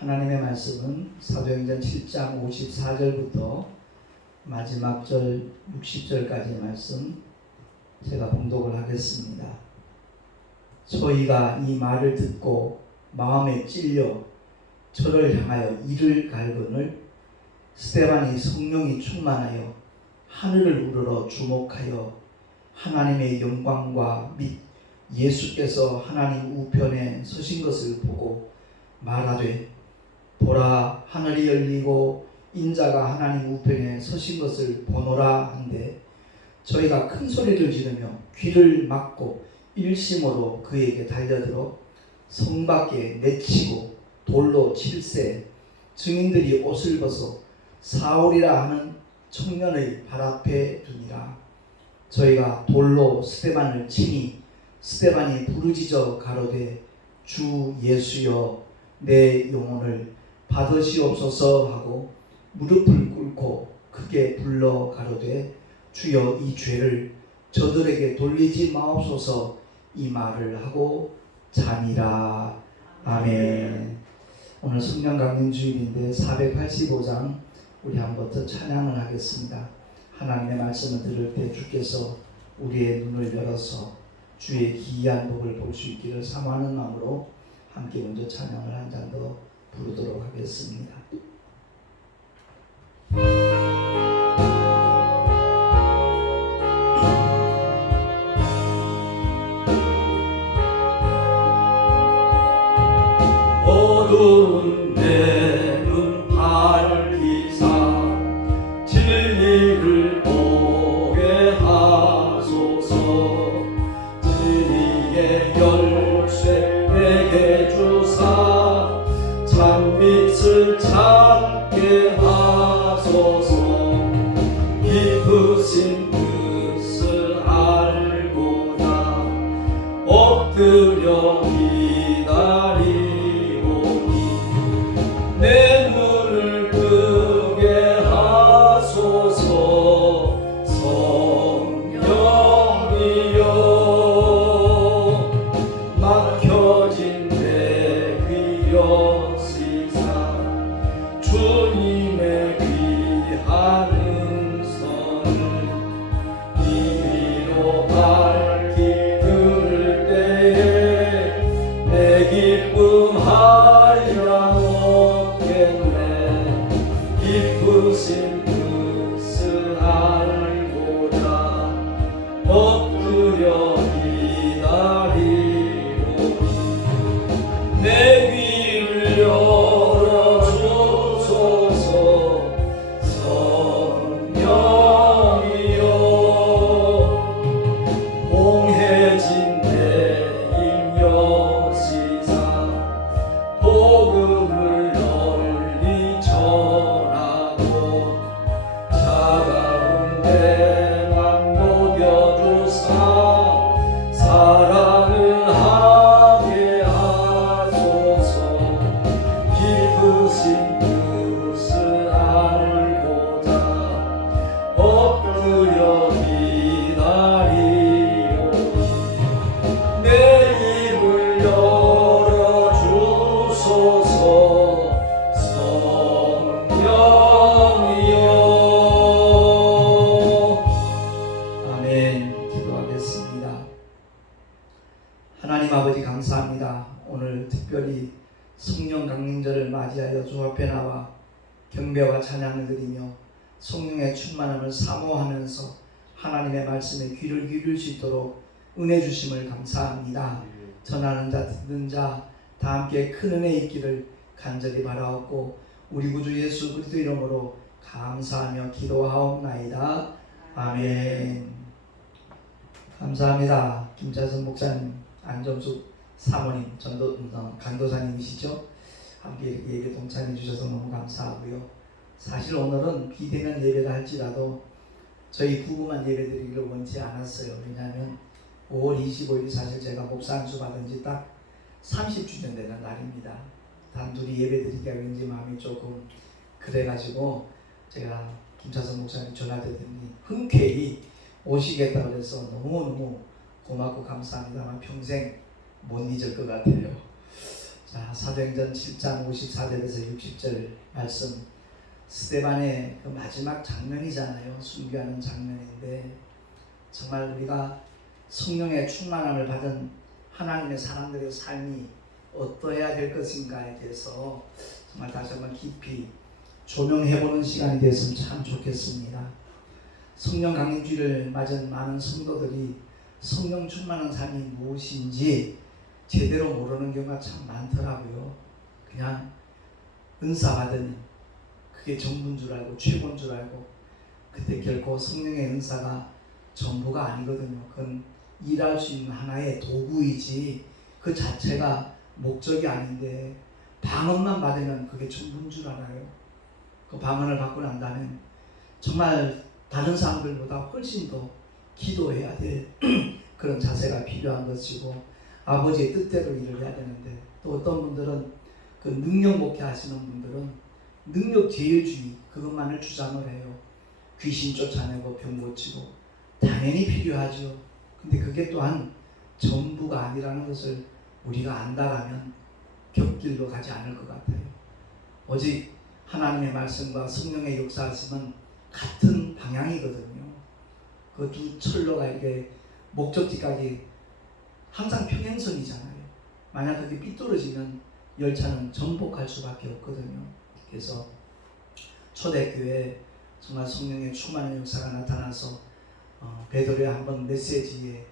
하나님의 말씀은 사도행전 7장 54절부터 마지막 절 60절까지의 말씀 제가 봉독을 하겠습니다. 저희가 이 말을 듣고 마음에 찔려 저를 향하여 이를 갈거늘 스데반이 성령이 충만하여 하늘을 우러러 주목하여 하나님의 영광과 및 예수께서 하나님 우편에 서신 것을 보고 말하되 보라 하늘이 열리고 인자가 하나님 우편에 서신 것을 보노라 한데 저희가 큰 소리를 지르며 귀를 막고 일심으로 그에게 달려들어 성 밖에 내치고 돌로 칠세 증인들이 옷을 벗어 사울이라 하는 청년의 발 앞에 두니라. 저희가 돌로 스데반을 치니 스데반이 부르짖어 가로되 주 예수여 내 영혼을 받으시옵소서 하고 무릎을 꿇고 크게 불러 가로되 주여 이 죄를 저들에게 돌리지 마옵소서 이 말을 하고 자니라. 아멘. 오늘 성령 강림 주일인데 485장 우리 한번 더 찬양을 하겠습니다. 하나님의 말씀을 들을 때 주께서 우리의 눈을 열어서 주의 기이한 복을 볼 수 있기를 사모하는 마음으로 함께 먼저 찬양을 한 장 더 부르도록 하겠습니다. 어두운 내 눈 밝히사 진리를 보게 하소서. 진리의 열쇠 내게 주사 참빛을 찾게 하소서. 깊으신 뜻을 알고자 엎드려 내 눈을 뜨게 하소서. 성령이여 막혀진 내 귀 여시사 주님의 귀한 음성을 임의로 밝히 들을 때에 내 기쁨 한량 깊으신 뜻을 알고자 엎드려 기다리오니 내 귀를 열어주소서. 성령이여 공해진 내 입 여시사 복음을 널리 전하고 차가운 데만 녹여주사 사랑을 하게 하소서. 깊으신 뜻을 알고자 엎드려 기다리오니 내 입을 열어주소서. 성령이여. 아멘. 기도하겠습니다. 하나님 아버지 감사합니다. 오늘 특별히 성령 강림절을 맞이하여 주 앞에 나와 경배와 찬양을 드리며 성령의 충만함을 사모하면서 하나님의 말씀에 귀를 기울일 수 있도록 은혜 주심을 감사합니다. 전하는 자 듣는 자 다 함께 큰 은혜 있기를 간절히 바라옵고 우리 구주 예수 그리스도 이름으로 감사하며 기도하옵나이다. 아멘. 감사합니다. 김자선 목사님, 안정숙 사모님, 강도사님이시죠? 함께 이렇게 예배 동참해 주셔서 너무 감사하고요. 사실 오늘은 비대면 예배를 할지라도 저희 부부만 예배 드리기를 원치 않았어요. 왜냐하면 5월 25일이 사실 제가 목사 안수 받은 지 딱 30주년 되는 날입니다. 단둘이 예배 드리기가 왠지 마음이 조금 그래가지고 제가 김차선 목사님 전화드렸더니 흔쾌히 오시겠다고 해서 너무너무 고맙고 감사합니다만 평생 못 잊을 것 같아요. 자, 사도행전 7장 54절에서 60절 말씀, 스데반의 그 마지막 장면이잖아요. 순교하는 장면인데, 정말 우리가 성령의 충만함을 받은 하나님의 사람들의 삶이 어떠해야 될 것인가에 대해서 정말 다시 한번 깊이 조명해보는 시간이 되었으면 참 좋겠습니다. 성령 강림주의를 맞은 많은 성도들이 성령 충만한 삶이 무엇인지 제대로 모르는 경우가 참 많더라고요. 그냥 은사 받으면 그게 전부인 줄 알고 최고인 줄 알고, 그때 결코 성령의 은사가 전부가 아니거든요. 그건 일할 수 있는 하나의 도구이지 그 자체가 목적이 아닌데, 방언만 받으면 그게 전부인 줄 알아요. 그 방언을 받고 난 다음에 정말 다른 사람들보다 훨씬 더 기도해야 될 그런 자세가 필요한 것이고, 아버지의 뜻대로 일을 해야 되는데, 또 어떤 분들은 그 능력 목회 하시는 분들은 능력 제일주의 그것만을 주장을 해요. 귀신 쫓아내고 병 고치고 당연히 필요하죠. 근데 그게 또한 전부가 아니라는 것을 우리가 안다라면 곁길로 가지 않을 것 같아요. 오직 하나님의 말씀과 성령의 역사하심은 같은 방향이거든요. 그 두 철로가 이렇게 목적지까지 항상 평행선이잖아요. 만약 그게 삐뚤어지면 열차는 전복할 수밖에 없거든요. 그래서 초대교회에 정말 성령의 충만한 역사가 나타나서 베드로의 한번 메시지에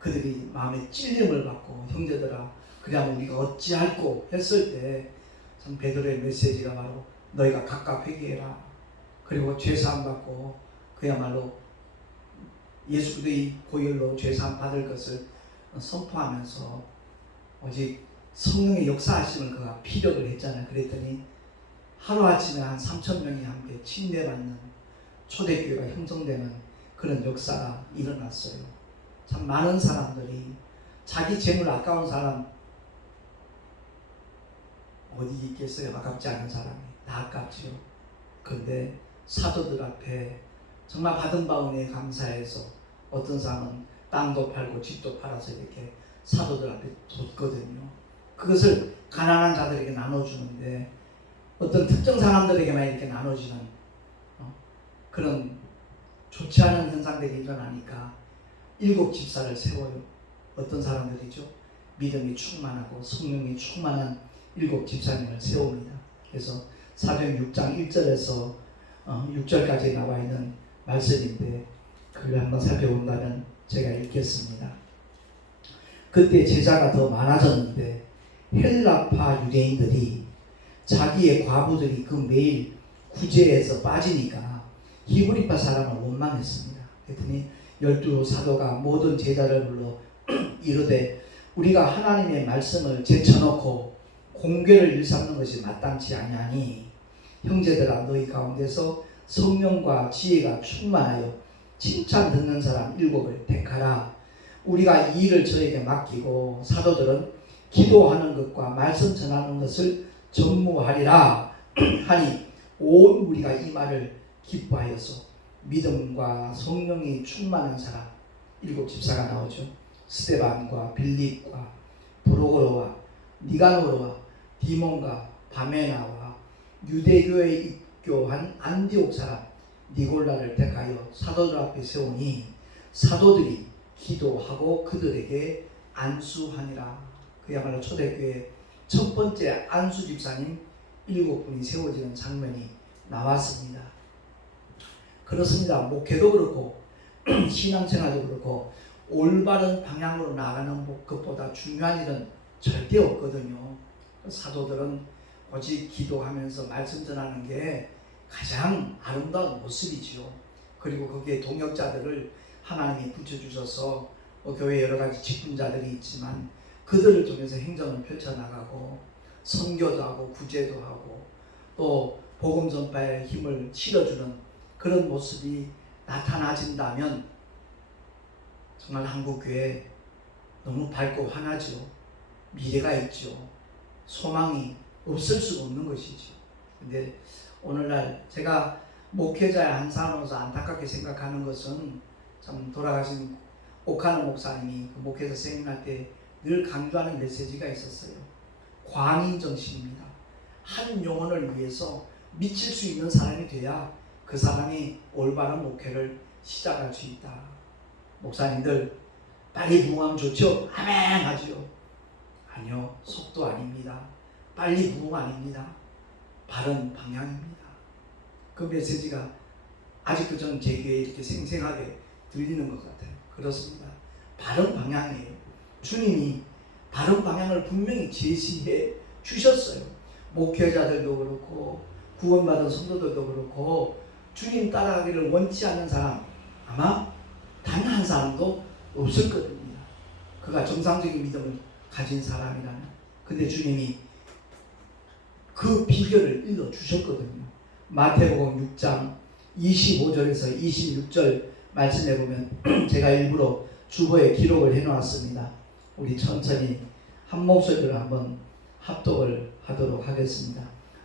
그들이 마음에 찔림을 받고, 형제들아 그래야 우리가 어찌할꼬 했을 때 참 베드로의 메시지가 바로 너희가 각각 회개해라, 그리고 죄사함 받고 그야말로 예수 그리스도의 보혈로 죄사함 받을 것을 선포하면서 오직 성령의 역사하심을 그가 피력을 했잖아요. 그랬더니 하루아침에 한 3,000명이 함께 침례받는 초대교회가 형성되는 그런 역사가 일어났어요. 참 많은 사람들이 자기 재물 아까운 사람 어디 있겠어요? 아깝지 않은 사람이 다 아깝지요. 그런데 사도들 앞에 정말 받은 바 은혜에 감사해서 어떤 사람은 땅도 팔고 집도 팔아서 이렇게 사도들 앞에 뒀거든요. 그것을 가난한 자들에게 나눠주는데, 어떤 특정 사람들에게만 이렇게 나눠지는 그런 좋지 않은 현상들이 일어나니까 7 집사를 세워요. 어떤 사람들이죠? 믿음이 충만하고 성령이 충만한 7 집사님을 세웁니다. 그래서 사도행 6장 1절에서 6절까지 나와 있는 말씀인데, 그걸 한번 살펴본다면 제가 읽겠습니다. 그때 제자가 더 많아졌는데 헬라파 유대인들이 자기의 과부들이 그 매일 구제에서 빠지니까 히브리파 사람을 원망했습니다. 그랬더니 12 사도가 모든 제자를 불러 이르되 우리가 하나님의 말씀을 제쳐놓고 공궤를 일삼는 것이 마땅치 아니하니, 형제들아 너희 가운데서 성령과 지혜가 충만하여 칭찬 듣는 사람 7을 택하라. 우리가 이 일을 저에게 맡기고 사도들은 기도하는 것과 말씀 전하는 것을 전무하리라 하니, 온 우리가 이 말을 기뻐하여서 믿음과 성령이 충만한 사람 7 집사가 나오죠. 스데반과 빌립과 브로고로와 니가노로와 디몬과 바메나와 유대교에 입교한 안디옥 사람 니골라를 택하여 사도들 앞에 세우니, 사도들이 기도하고 그들에게 안수하니라. 그야말로 초대교회 첫 번째 안수 집사님 7분이 세워지는 장면이 나왔습니다. 그렇습니다. 목회도 그렇고 신앙생활도 그렇고 올바른 방향으로 나가는 것보다 중요한 일은 절대 없거든요. 사도들은 오직 기도하면서 말씀 전하는 게 가장 아름다운 모습이지요. 그리고 거기에 동역자들을 하나님이 붙여주셔서 교회 여러 가지 직분자들이 있지만 그들을 통해서 행정을 펼쳐나가고 선교도 하고 구제도 하고 또 복음 전파에 힘을 실어주는 그런 모습이 나타나진다면 정말 한국교회 너무 밝고 환하죠. 미래가 있죠. 소망이 없을 수가 없는 것이죠. 근데 오늘날 제가 목회자의 한 사람으로서 안타깝게 생각하는 것은, 참 돌아가신 오카노 목사님이 그 목회자 세미나 때 늘 강조하는 메시지가 있었어요. 광인정신입니다. 한 영혼을 위해서 미칠 수 있는 사람이 돼야 그 사람이 올바른 목회를 시작할 수 있다. 목사님들 빨리 부흥하면 좋죠? 아멘 하지요. 아니요, 속도 아닙니다. 빨리 부흥 아닙니다. 바른 방향입니다. 그 메시지가 아직도 저는 제 귀에 이렇게 생생하게 들리는 것 같아요. 그렇습니다. 바른 방향이에요. 주님이 바른 방향을 분명히 제시해 주셨어요. 목회자들도 그렇고 구원받은 성도들도 그렇고 주님 따라가기를 원치 않는 사람 아마 단 한 사람도 없을 겁니다. 그가 정상적인 믿음을 가진 사람이라면. 근데 주님이 그 비결을 일러주셨거든요. 마태복음 6장 25절에서 26절 말씀해 보면 제가 일부러 주보에 기록을 해놓았습니다. 우리 천천히 한 목소리로 한번 합독을 하도록 하겠습니다.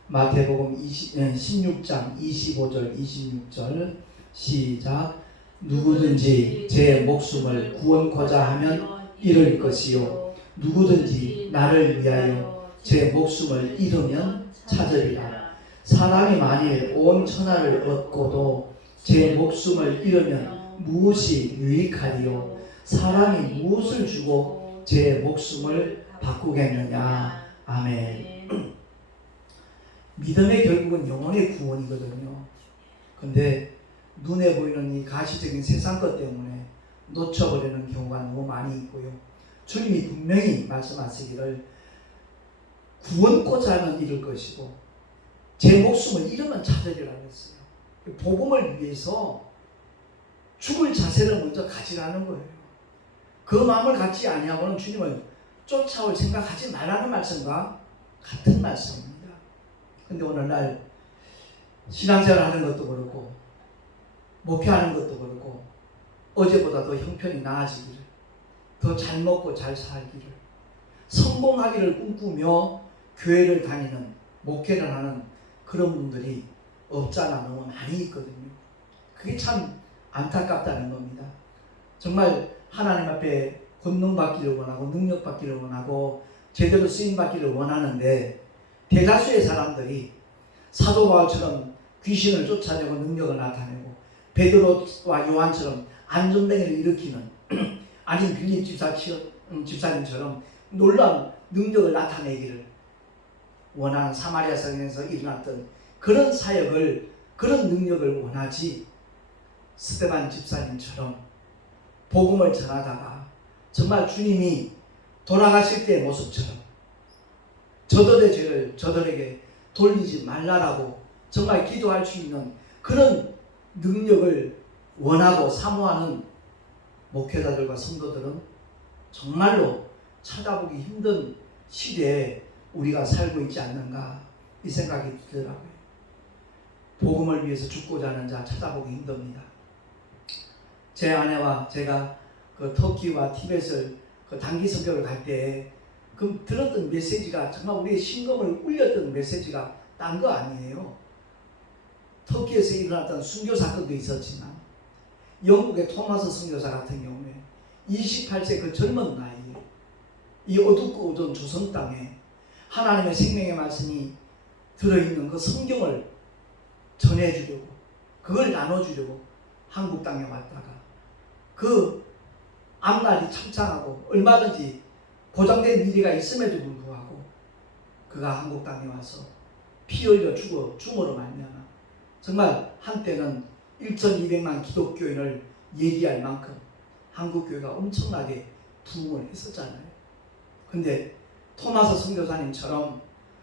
마태복음 16장 25절 26절 시작. 누구든지 제 목숨을 구원코자 하면 잃을 것이요 누구든지 나를 위하여 제 목숨을 잃으면 찾으리라. 사람이 만일 온 천하를 얻고도 제 목숨을 잃으면 무엇이 유익하리요? 사람이 무엇을 주고 제 목숨을 바꾸겠느냐? 아멘. 믿음의 결국은 영혼의 구원이거든요. 근데 눈에 보이는 이 가시적인 세상 것 때문에 놓쳐버리는 경우가 너무 많이 있고요. 주님이 분명히 말씀하시기를 구원코자 하면 잃을 것이고 제 목숨을 잃으면 찾으리라고 했어요. 복음을 위해서 죽을 자세를 먼저 가지라는 거예요. 그 마음을 갖지 아니하고는 주님을 쫓아올 생각하지 말라는 말씀과 같은 말씀입니다. 근데 오늘날 신앙생활 하는 것도 그렇고 목회하는 것도 그렇고 어제보다 더 형편이 나아지기를, 더 잘 먹고 잘 살기를, 성공하기를 꿈꾸며 교회를 다니는 목회를 하는 그런 분들이 없잖아 너무 많이 있거든요. 그게 참 안타깝다는 겁니다. 정말 하나님 앞에 권능받기를 원하고 능력받기를 원하고 제대로 쓰임받기를 원하는데 대다수의 사람들이 사도 바울처럼 귀신을 쫓아내고 능력을 나타내고 베드로와 요한처럼 안전뱅이를 일으키는 아닌 빌립 집사님처럼 놀라운 능력을 나타내기를 원하는 사마리아 성에서 일어났던 그런 사역을, 그런 능력을 원하지 스데반 집사님처럼 복음을 전하다가 정말 주님이 돌아가실 때의 모습처럼 저들의 죄를 저들에게 돌리지 말라라고 정말 기도할 수 있는 그런 능력을 원하고 사모하는 목회자들과 성도들은 정말로 찾아보기 힘든 시대에 우리가 살고 있지 않는가 이 생각이 들더라고요. 복음을 위해서 죽고자 하는 자 찾아보기 힘듭니다. 제 아내와 제가 그 터키와 티벳을 그 단기 선교를 갈 때 그 들었던 메시지가 정말 우리의 심금을 울렸던 메시지가 딴 거 아니에요. 터키에서 일어났던 순교 사건도 있었지만 영국의 토마스 선교사 같은 경우에 28세 그 젊은 나이에 이 어둡고 어두운 조선 땅에 하나님의 생명의 말씀이 들어있는 그 성경을 전해주려고 그걸 나눠주려고 한국 땅에 왔다가 그 앞날이 창창하고 얼마든지 보장된 미래가 있음에도 불구하고 그가 한국 땅에 와서 피 흘려 죽음으로 말미암아 정말 한때는 1200만 기독교인을 예기할 만큼 한국 교회가 엄청나게 부흥을 했었잖아요. 근데 토마스 선교사님처럼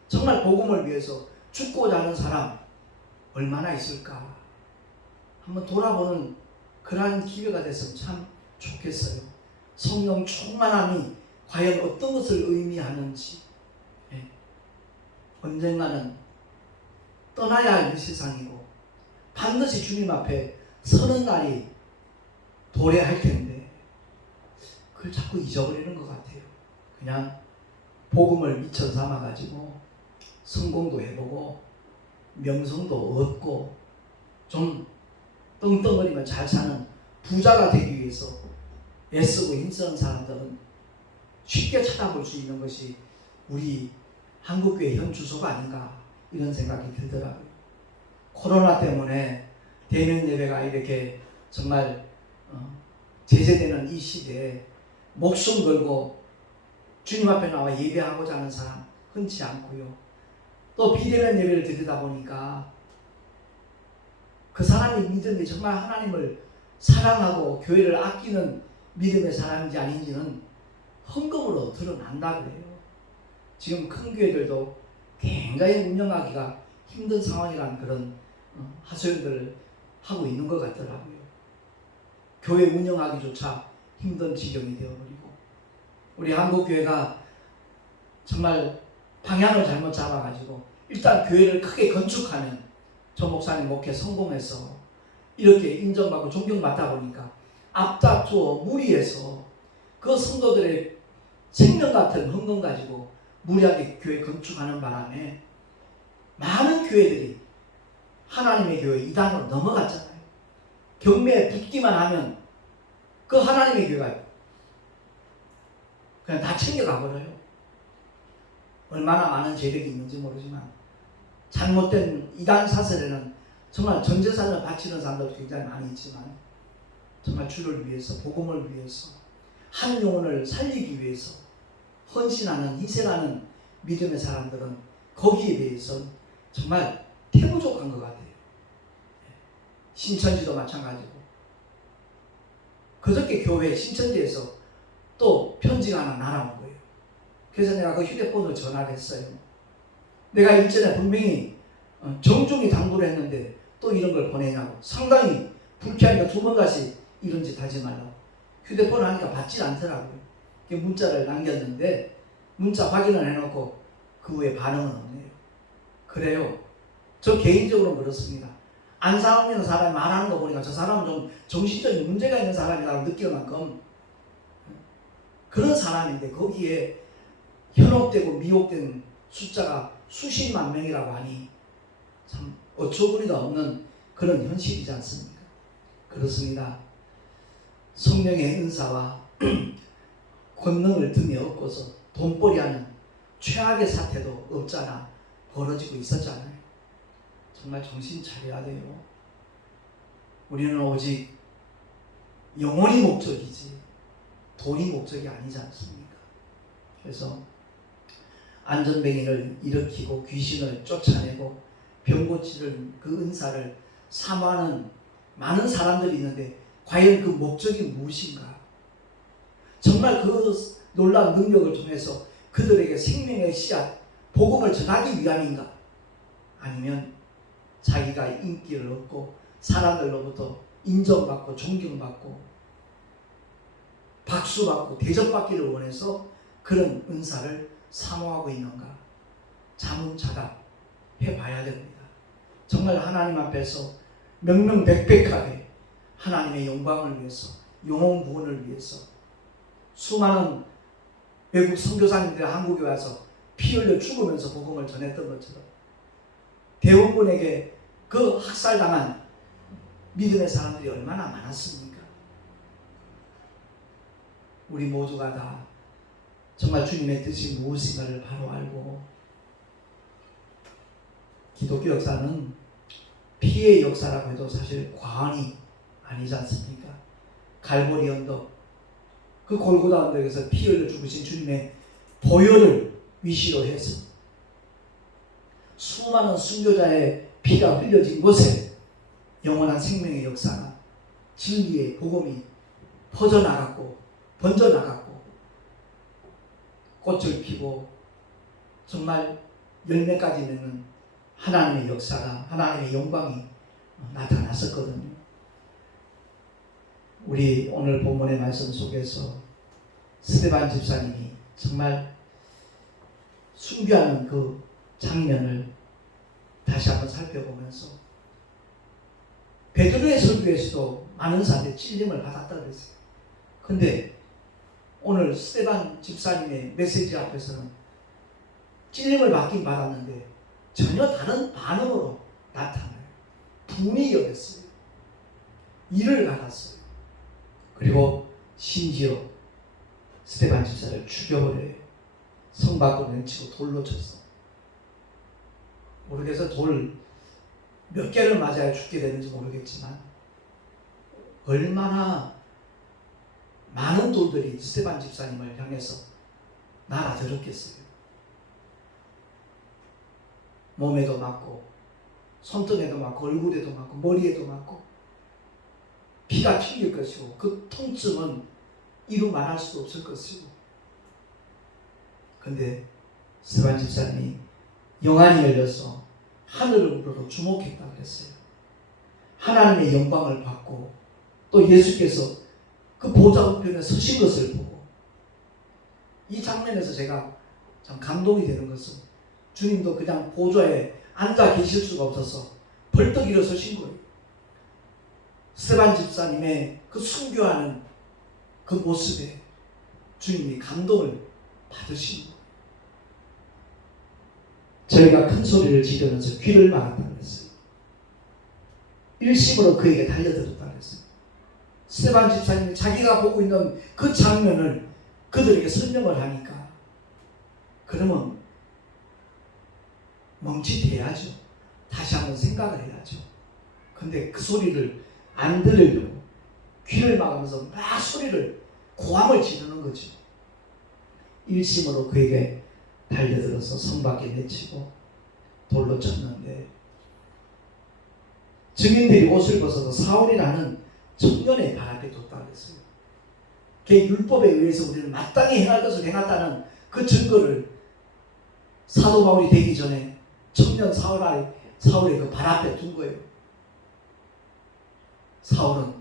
정말 복음을 위해서 죽고자 하는 사람 얼마나 있을까? 한번 돌아보는 그러한 기회가 됐으면 참 좋겠어요. 성령 충만함이 과연 어떤 것을 의미하는지 언젠가는 떠나야 할 이 세상이고 반드시 주님 앞에 서는 날이 도래할 텐데 그걸 자꾸 잊어버리는 것 같아요. 그냥 복음을 미천 삼아가지고 성공도 해보고 명성도 얻고 좀 떵떵거리며 잘 사는 부자가 되기 위해서 애쓰고 힘쓰는 사람들은 쉽게 찾아볼 수 있는 것이 우리 한국교회 현 주소가 아닌가 이런 생각이 들더라고요. 코로나 때문에 대면 예배가 이렇게 정말 제재되는 이 시대에 목숨 걸고 주님 앞에 나와 예배하고자 하는 사람 흔치 않고요. 또 비대면 예배를 드리다 보니까 그 사람의 믿음이 정말 하나님을 사랑하고 교회를 아끼는 믿음의 사람인지 아닌지는 헌금으로 드러난다 그래요. 지금 큰 교회들도 굉장히 운영하기가 힘든 상황이라는 그런 하소연들을 하고 있는 것 같더라고요. 교회 운영하기조차 힘든 지경이 되어버리고, 우리 한국교회가 정말 방향을 잘못 잡아가지고 일단 교회를 크게 건축하는 저 목사님 목회 성공해서 이렇게 인정받고 존경받다 보니까 앞다투어 무리해서 그 성도들의 생명 같은 헌금 가지고 무리하게 교회 건축하는 바람에 많은 교회들이 하나님의 교회 이단으로 넘어갔잖아요. 경매에 붙기만 하면 그 하나님의 교회가 그냥 다 챙겨가 버려요. 얼마나 많은 재력이 있는지 모르지만 잘못된 이단 사설에는 정말 전 재산을 바치는 사람들도 굉장히 많이 있지만 정말 주를 위해서, 복음을 위해서, 한 영혼을 살리기 위해서 헌신하는, 희생하는 믿음의 사람들은 거기에 대해서 정말 태부족한 것 같아요. 신천지도 마찬가지고. 그저께 교회 신천지에서 또 편지가 하나 날아온 거예요. 그래서 내가 그 휴대폰으로 전화를 했어요. 내가 일전에 분명히 정중히 당부를 했는데 또 이런 걸 보내냐고. 상당히 불쾌하니까 두 번 다시 이런 짓 하지 말라고. 휴대폰을 하니까 받질 않더라고요. 문자를 남겼는데 문자 확인을 해놓고 그 후에 반응은 없네요. 그래요. 저 개인적으로 그렇습니다. 안상홍이라는 사람이 말하는 거 보니까 저 사람은 좀 정신적인 문제가 있는 사람이라고 느낄 만큼 그런 사람인데 거기에 현혹되고 미혹된 숫자가 수십만 명이라고 하니 참 어처구니가 없는 그런 현실이지 않습니까? 그렇습니다. 성령의 은사와 권능을 등에 업고서 돈벌이하는 최악의 사태도 없잖아 벌어지고 있었잖아요. 정말 정신 차려야 돼요. 우리는 오직 영혼이 목적이지 돈이 목적이 아니지 않습니까? 그래서 안전뱅이를 일으키고 귀신을 쫓아내고 병 고치는 그 은사를 사모하는 많은 사람들이 있는데 과연 그 목적이 무엇인가? 정말 그 놀라운 능력을 통해서 그들에게 생명의 씨앗, 복음을 전하기 위함인가? 아니면 자기가 인기를 얻고 사람들로부터 인정받고 존경받고 박수받고 대접받기를 원해서 그런 은사를 사모하고 있는가? 자문자답 해봐야 됩니다. 정말 하나님 앞에서 명명백백하게 하나님의 영광을 위해서, 영혼 구원을 위해서 수많은 외국 선교사님들이 한국에 와서 피 흘려 죽으면서 복음을 전했던 것처럼 대원군에게 그 학살당한 믿음의 사람들이 얼마나 많았습니까? 우리 모두가 다 정말 주님의 뜻이 무엇인가를 바로 알고, 기독교 역사는 피의 역사라고 해도 사실 과언이 아니지 않습니까? 갈보리 언덕, 그 골고다 언덕에서 피 흘려 죽으신 주님의 보혈을 위시로 해서 수많은 순교자의 피가 흘려진 곳에 영원한 생명의 역사가, 진리의 복음이 퍼져나갔고 번져나갔고 꽃을 피고 정말 열매까지 맺는 하나님의 역사가, 하나님의 영광이 나타났었거든요. 우리 오늘 본문의 말씀 속에서 스데반 집사님이 정말 순교하는 그 장면을 다시 한번 살펴보면서 베드로의 설교에서도 많은 사람들이 찔림을 받았다 그랬어요. 근데 오늘 스데반 집사님의 메시지 앞에서는 찔림을 받긴 받았는데 전혀 다른 반응으로 나타나요. 분이 여겼어요. 이를 갈았어요. 그리고 심지어 스데반 집사를 죽여버려요. 성 밖으로 내치고 돌로 쳤어. 모르겠어 돌 몇 개를 맞아야 죽게 되는지 모르겠지만 얼마나 많은 돌들이 스테반 집사님을 향해서 날아들었겠어요. 몸에도 맞고 손등에도 맞고 얼굴에도 맞고 머리에도 맞고 피가 튀길 것이고 그 통증은 이루 말할 수도 없을 것이고 근데 스테반 집사님이 영안이 열려서 하늘을 우러러 주목했다고 했어요. 하나님의 영광을 받고 또 예수께서 그 보좌 우편에 서신 것을 보고 이 장면에서 제가 참 감동이 되는 것은 주님도 그냥 보좌에 앉아 계실 수가 없어서 벌떡 일어서신 거예요. 스테반 집사님의 그 순교하는 그 모습에 주님이 감동을 받으신 거예요. 저희가 큰 소리를 지르면서 귀를 막았다고 했어요. 일심으로 그에게 달려들었다고 했어요. 스테반 집사님이 자기가 보고 있는 그 장면을 그들에게 설명을 하니까 그러면 멈칫해야죠. 다시 한번 생각을 해야죠. 근데 그 소리를 안 들으려고 귀를 막으면서 막 소리를 고함을 지르는 거죠. 일심으로 그에게 달려들어서 성 밖에 내치고 돌로 쳤는데 증인들이 옷을 벗어서 사울이라는 청년의 발 앞에 뒀다고 했어요. 걔 율법에 의해서 우리는 마땅히 행할 것을 행했다는 그 증거를 사도 바울이 되기 전에 청년 사울의 그 발 앞에 둔 거예요. 사울은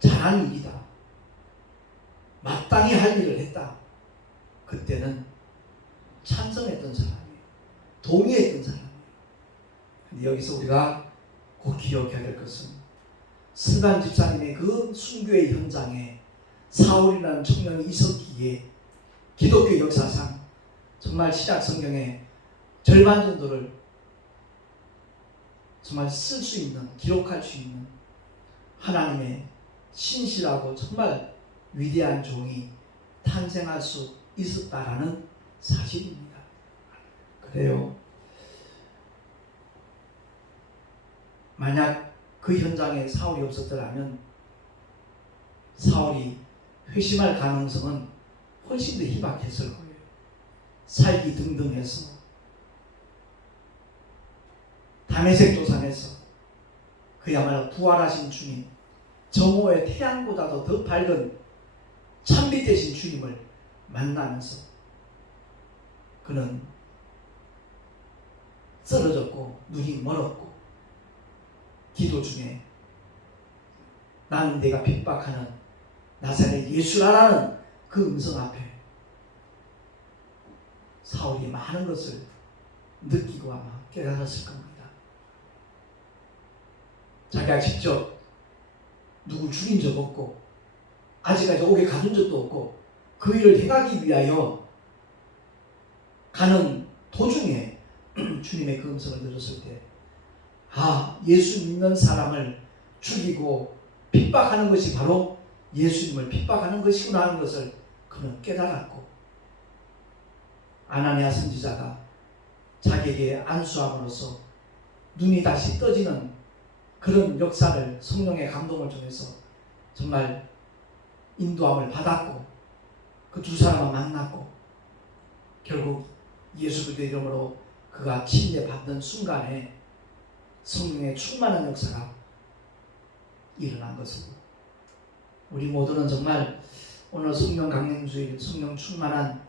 잘한 일이다. 마땅히 할 일을 했다. 그때는 찬성했던 사람이에요. 동의했던 사람이에요. 근데 여기서 우리가 꼭 기억해야 될 것은 스테반 집사님의 그 순교의 현장에 사울이라는 청년이 있었기에 기독교 역사상 정말 신약 성경의 절반 정도를 정말 쓸 수 있는, 기록할 수 있는 하나님의 신실하고 정말 위대한 종이 탄생할 수 있었다라는 사실입니다. 그래요. 만약 그 현장에 사울이 없었더라면 사울이 회심할 가능성은 훨씬 더 희박했을 거예요. 살기 등등해서 다메섹 도상에서 그야말로 부활하신 주님, 정오의 태양보다도 더 밝은 찬빛 되신 주님을 만나면서 그는 쓰러졌고 눈이 멀었고 기도 중에 나는 내가 핍박하는 나사렛 예수라라는 그 음성 앞에 사울이 많은 것을 느끼고 아마 깨달았을 겁니다. 자기가 직접 누구 죽인 적 없고 아직까지 옥에 가둔 적도 없고 그 일을 행하기 위하여 가는 도중에 주님의 그 음성을 들었을 때 예수 믿는 사람을 죽이고 핍박하는 것이 바로 예수님을 핍박하는 것이구나 하는 것을 그는 깨달았고 아나니아 선지자가 자기에게 안수함으로써 눈이 다시 떠지는 그런 역사를 성령의 감동을 통해서 정말 인도함을 받았고 그 두 사람을 만났고 결국 예수 그리스도의 이름으로 그가 침례받는 순간에 성령의 충만한 역사가 일어난 것이고 우리 모두는 정말 오늘 성령 강림주일 성령 충만한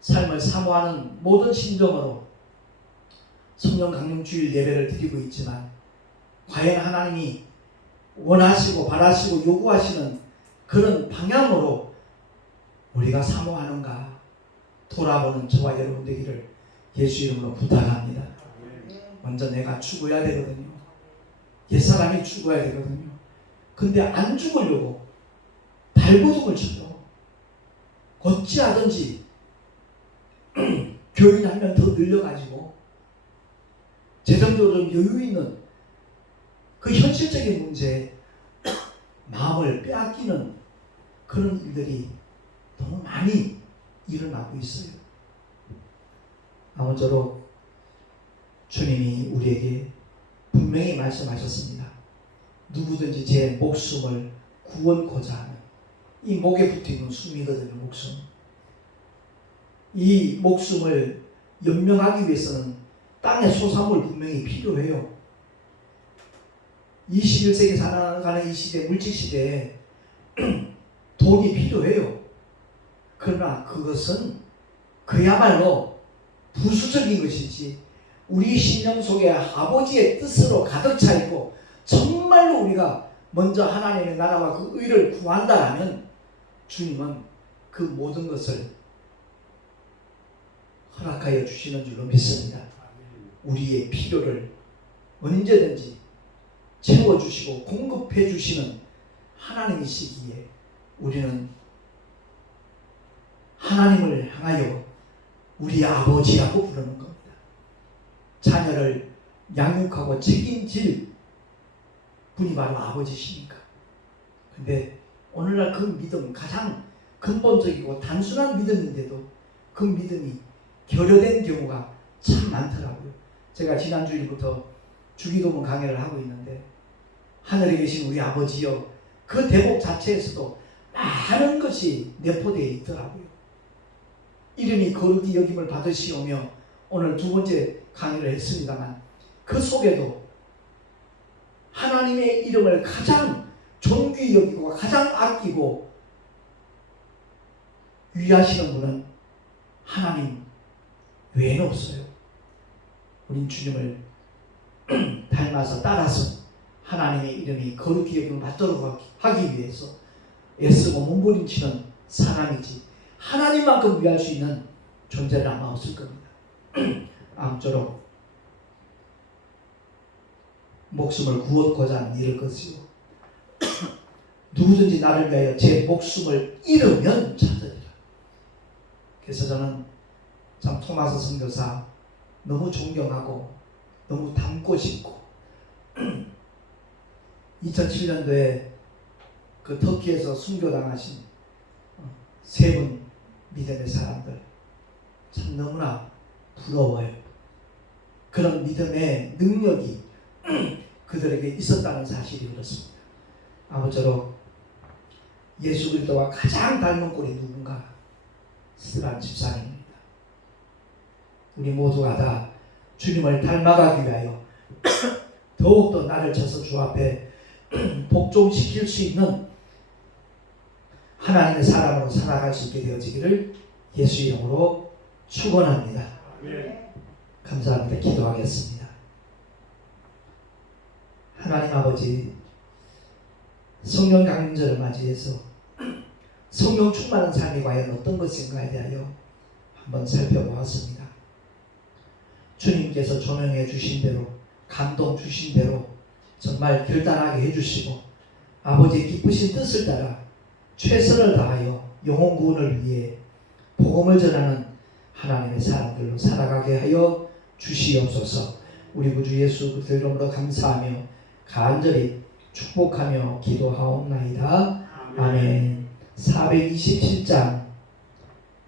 삶을 사모하는 모든 심정으로 성령 강림주일 예배를 드리고 있지만 과연 하나님이 원하시고 바라시고 요구하시는 그런 방향으로 우리가 사모하는가 돌아보는 저와 여러분 되기를 예수 이름으로 부탁합니다. 먼저 내가 죽어야 되거든요. 옛사람이 죽어야 되거든요. 근데 안 죽으려고 발버둥을 쳐요. 어찌하든지 교인 한 명 더 늘려가지고 재정적으로 좀 여유 있는 그 현실적인 문제에 마음을 빼앗기는 그런 일들이 너무 많이 일어나고 있어요. 아무쪼록 주님이 우리에게 분명히 말씀하셨습니다. 누구든지 제 목숨을 구원코자 하면, 이 목에 붙어있는 숨이거든요. 목숨. 이 목숨을 연명하기 위해서는 땅의 소산물 분명히 필요해요. 21세기 살아가는 이 시대, 물질시대에 돈이 필요해요. 그러나 그것은 그야말로 부수적인 것이지, 우리 심령 속에 아버지의 뜻으로 가득 차 있고 정말로 우리가 먼저 하나님의 나라와 그 의를 구한다라면 주님은 그 모든 것을 허락하여 주시는 줄로 믿습니다. 우리의 필요를 언제든지 채워주시고 공급해 주시는 하나님이시기에 우리는 하나님을 향하여 우리 아버지라고 부르는 겁니다. 자녀를 양육하고 책임질 분이 바로 아버지시니까. 근데 오늘날 그 믿음, 가장 근본적이고 단순한 믿음인데도 그 믿음이 결여된 경우가 참 많더라고요. 제가 지난주일부터 주기도문 강해를 하고 있는데, 하늘에 계신 우리 아버지여, 그 대목 자체에서도 많은 것이 내포되어 있더라고요. 이름이 거룩히 여김을 받으시오며, 오늘 두 번째 강의를 했습니다만 그 속에도 하나님의 이름을 가장 존귀히 여기고 가장 아끼고 위하시는 분은 하나님 외에는 없어요. 우린 주님을 닮아서 따라서 하나님의 이름이 거룩히 여김을 받도록 하기 위해서 애쓰고 몸부림치는 사람이지, 하나님만큼 위할 수 있는 존재는 아마 없을 겁니다. 아무쪼록 목숨을 구원코자 하는 이럴 것이요 누구든지 나를 위하여 제 목숨을 잃으면 찾으리라. 그래서 저는 참 토마스 선교사 너무 존경하고 너무 닮고 싶고 2007년도에 그 터키에서 순교당하신 세 분 믿음의 사람들 참 너무나 부러워요. 그런 믿음의 능력이 그들에게 있었다는 사실이 그렇습니다. 아무쪼록 예수 그리스도와 가장 닮은 꼴이 누군가? 스테반 집사님입니다. 우리 모두가 다 주님을 닮아가기 위하여 더욱더 나를 쳐서 주 앞에 복종시킬 수 있는 하나님의 사람으로 살아갈 수 있게 되어지기를 예수 이름으로 축원합니다. 감사합니다. 기도하겠습니다. 하나님 아버지, 성령 강림절을 맞이해서 성령 충만한 삶이 과연 어떤 것인가에 대하여 한번 살펴보았습니다. 주님께서 조명해 주신 대로, 감동 주신 대로 정말 결단하게 해주시고 아버지의 기쁘신 뜻을 따라 최선을 다하여 영혼 구원을 위해 복음을 전하는 하나님의 사람들로 살아가게 하여 주시옵소서. 우리 구주 예수 그리스도 이름으로 감사하며 간절히 축복하며 기도하옵나이다. 아멘. 427장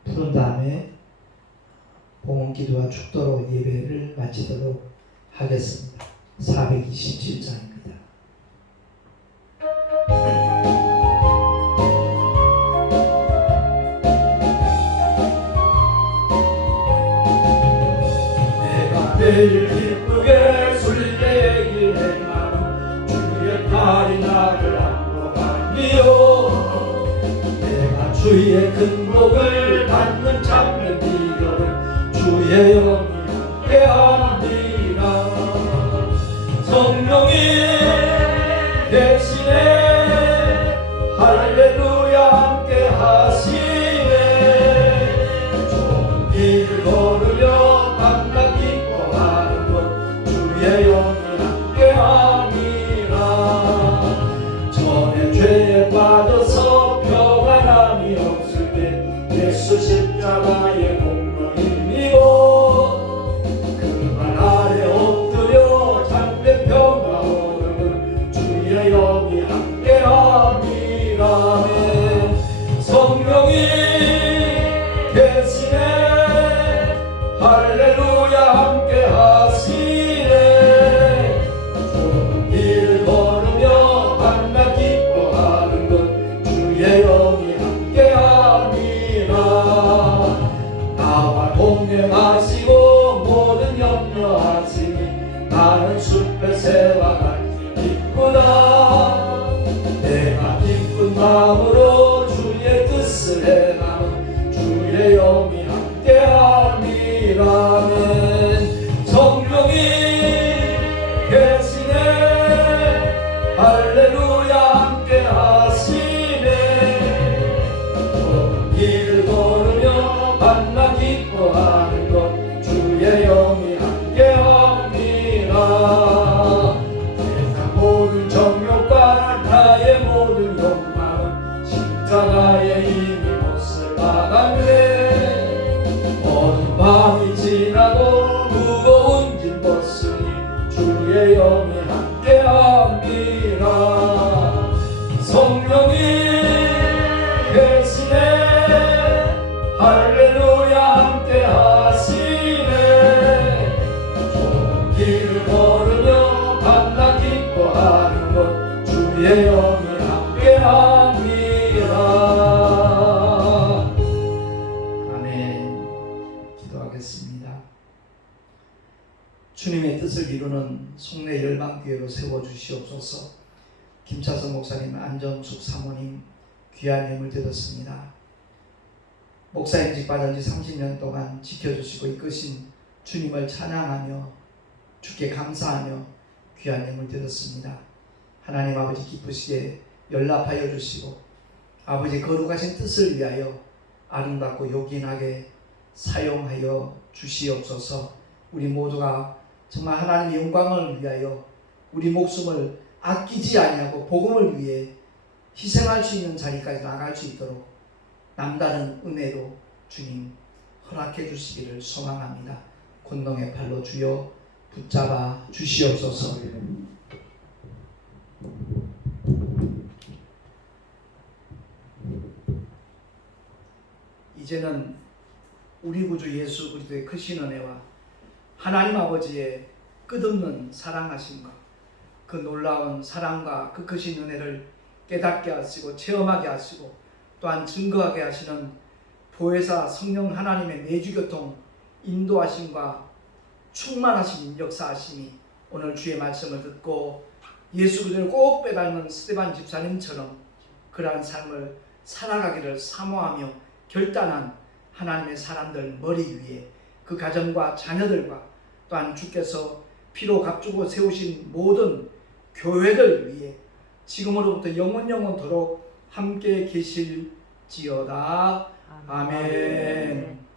푸른 다음에 봉헌기도와 축도로 예배를 마치도록 하겠습니다. 427장입니다. 매일 기쁘게 술래길 행하는 주의 팔이 나를 안보하니요. 내가 주의 큰 복을 받는 참된 비결은 주의 영이 함께하니라. 성령이 대신에 할렐루야 함께하시네. 좋은 길을 걸으며 감각 기뻐하는 것 주의 영이 함께하니라. 전에 죄에 빠져서 평안함이 없을 때 예수 십자가의 공로임이고 그 말 아래 엎드려 나는 숲의 새와 같이 기쁘다. 내가 기쁜 마음으로 주의 뜻을 행하면 주의 영이 함께함이라는 성령이 계시네. 할렐루야 함께하시네. 길을 걸으며 만나 기뻐하는 것 주의 영이 함께함이라. 세상 모든 정욕과 나의 모든 욕망은 십자가의 이미 몫을 받았네. 어두운 밤이 지나고 무거운 짐 벗으니 주의 영이 함께함이라. 성령이 계시네. 할렐루야 함께하시네. 좋은 길을 걸으며 만나 기뻐하는 것 주의 영이 함께함이라. 아멘. 기도하겠습니다. 주님의 뜻을 이루는 송내 열방교회로 세워주시옵소서. 김차선 목사님, 안정숙 사모님 귀한 예물 드렸습니다. 목사임직 받은 지 30년 동안 지켜주시고 이끄신 주님을 찬양하며 주께 감사하며 귀한 예물 드렸습니다. 하나님 아버지 기쁘시게 연락하여 주시고 아버지 거룩하신 뜻을 위하여 아름답고 요긴하게 사용하여 주시옵소서. 우리 모두가 정말 하나님의 영광을 위하여 우리 목숨을 아끼지 아니하고 복음을 위해 희생할 수 있는 자리까지 나갈 수 있도록 남다른 은혜로 주님 허락해 주시기를 소망합니다. 권능의 팔로 주여 붙잡아 주시옵소서. 이제는 우리 구주 예수 그리스도의 크신 은혜와 하나님 아버지의 끝없는 사랑하심과 그 놀라운 사랑과 그 크신 은혜를 깨닫게 하시고 체험하게 하시고 또한 증거하게 하시는 보혜사 성령 하나님의 내주교통 인도하심과 충만하신 역사하심이 오늘 주의 말씀을 듣고 예수 그리스도를 꼭 빼닮은 스데반 집사님처럼 그러한 삶을 살아가기를 사모하며 결단한 하나님의 사람들 머리 위에 그 가정과 자녀들과 또한 주께서 피로 값주고 세우신 모든 교회들 위에 지금으로부터 영원토록 함께 계실지어다. 아멘.